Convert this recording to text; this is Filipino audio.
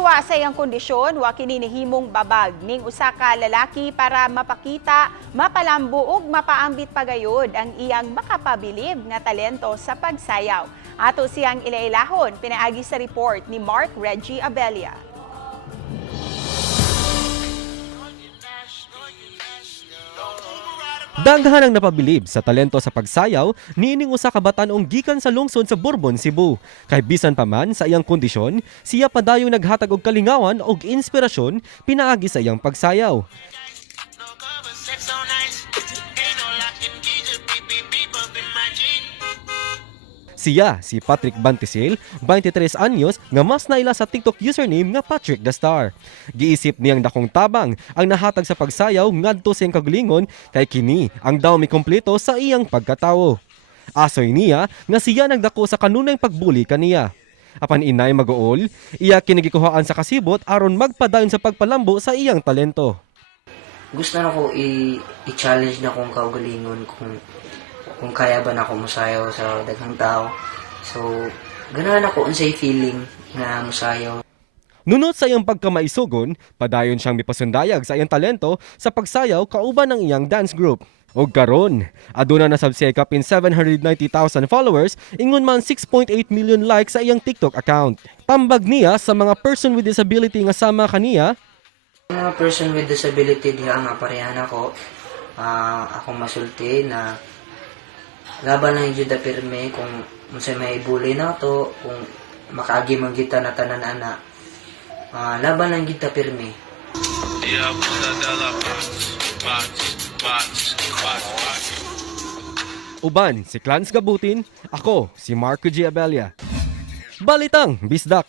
Taliwa sa iyang kondisyon, wa kininihimong babag ning usa ka lalaki para mapakita, mapalambo ug mapaambit pagayod ang iyang makapabilib nga talento sa pagsayaw. Ato siyang ilailahon pinaagi sa report ni Mark Reggie Abella. Daghan ang napabilib sa talento sa pagsayaw niining usa ka batan-ong gikan sa lungsod sa Bourbon, Cebu. Kay bisan pa man sa iyang kondisyon, siya padayong naghatag og kalingawan ug inspirasyon pinaagi sa iyang pagsayaw. Siya, si Patrick Bantisil, 23 anyos, nga mas naila sa TikTok username nga Patrick the Star. Giisip niyang dakong tabang ang nahatag sa pagsayaw ngadto sa iyang kagalingon kay kini ang daw mi kompleto sa iyang pagkatawo. Asoy niya nga siya nagdako sa kanunay pagbuli kaniya. Apan inay mag-uol, iya kinigikuhaan sa kasibot aron magpadayon sa pagpalambo sa iyang talento. Gusto na ko i-challenge na kung kaugalingon kung kaya ba na ako musayaw sa daghang tao. So, ganahan ako unsay feeling nga musayaw. Nunot sa iyang pagkamaisugon, padayon siyang mipasundayag sa iyang talento sa pagsayaw kauban ng iyang dance group. O karon, aduna na sabsekap in 790,000 followers, ingon man 6.8 million likes sa iyang TikTok account. Tambag niya sa mga person with disability nga sama kaniya. Mga person with disability diha nga parehan ako. Akong masulti na laban lang jud pirme kung unsay may bully na to, kung makaagi man kita na tanan ana. Laban lang kita pirme. Uban si Clans Gabutin, ako si Marco G. Abella. Balitang Bisdak.